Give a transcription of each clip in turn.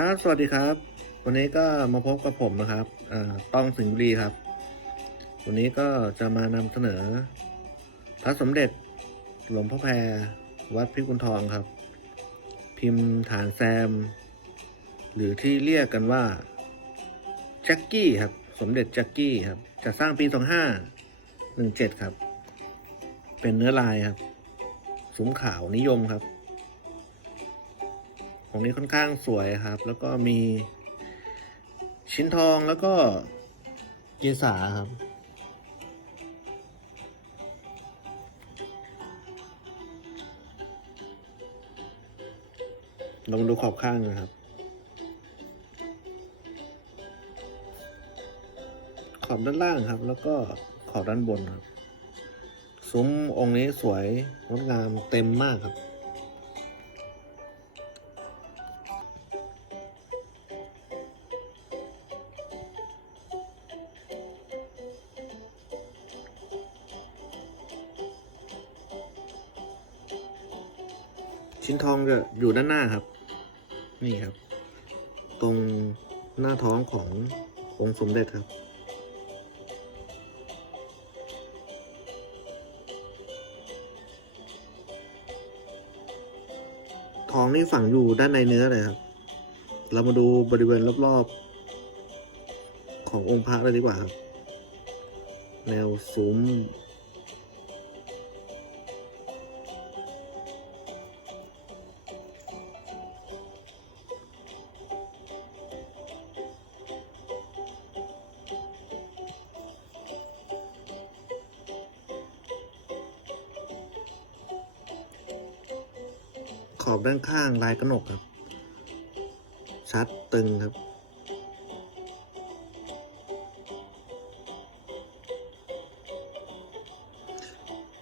ครับ สวัสดีครับ วันนี้ก็มาพบกับผมนะครับต้องสิงห์บุรีครับ วันนี้ก็จะมานำเสนอ พระสมเด็จหลวงพ่อแพรวัดพิกุลทองครับ พิมพ์ฐานแซม หรือที่เรียกกันว่าแจ็คกี้ครับ สมเด็จแจ็คกี้ครับ จะสร้างปีสองห้าหนึ่งเจ็ดครับ เป็นเนื้อลายครับสูงขาวนิยมครับ ของนี้ค่อนข้างสวยครับ แล้วก็มีชิ้นทองแล้วก็เกษาครับเรามาดูขอบข้างนะครับ ขอบด้านล่างครับ แล้วก็ขอบด้านบนครับ ซุ้มองค์นี้สวยงดงามเต็มมากครับ ชิ้นทองจะอยู่ด้านหน้าครับ นี่ครับ ตรงหน้าท้องขององค์สมเด็จครับ ทองนี่ฝังอยู่ด้านในเนื้อเลยครับ เรามาดูบริเวณรอบๆ ขององค์พระเลยดีกว่าครับ แนวซุ้ม ขอบด้านข้างลายกระหนกครับ ชัดตึงครับ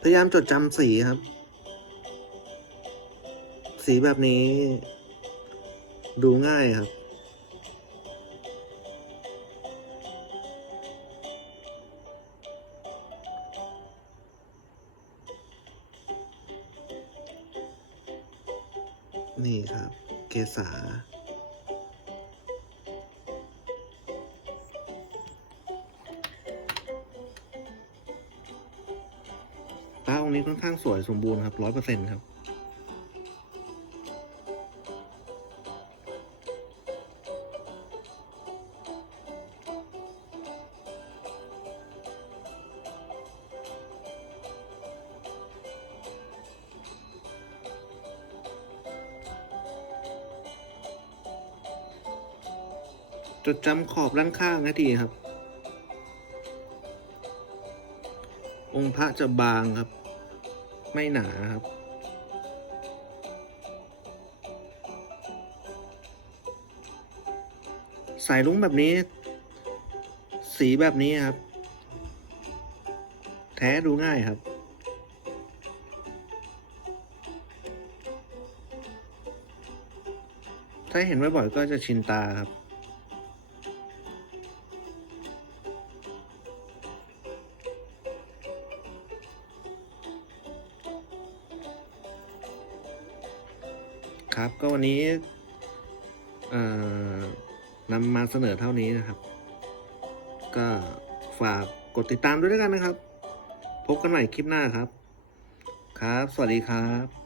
พยายามจดจำสีครับ สีแบบนี้ ดูง่ายครับ นี่ครับ เกษาตาองค์นี้ค่อนข้างสวยสมบูรณ์ครับร้อยเปอร์เซ็นต์ครับ จดจำขอบด้านข้างให้ดีครับ องค์พระจะบางครับ ไม่หนาครับสายลุ้งแบบนี้ สีแบบนี้ครับ แท้ดูง่ายครับ ถ้าเห็นบ่อยๆก็จะชินตาครับ ครับก็วันนี้นำมาเสนอเท่านี้นะครับ ก็ฝากกดติดตามด้วยด้วยกันนะครับ พบกันใหม่คลิปหน้าครับ ครับ สวัสดีครับ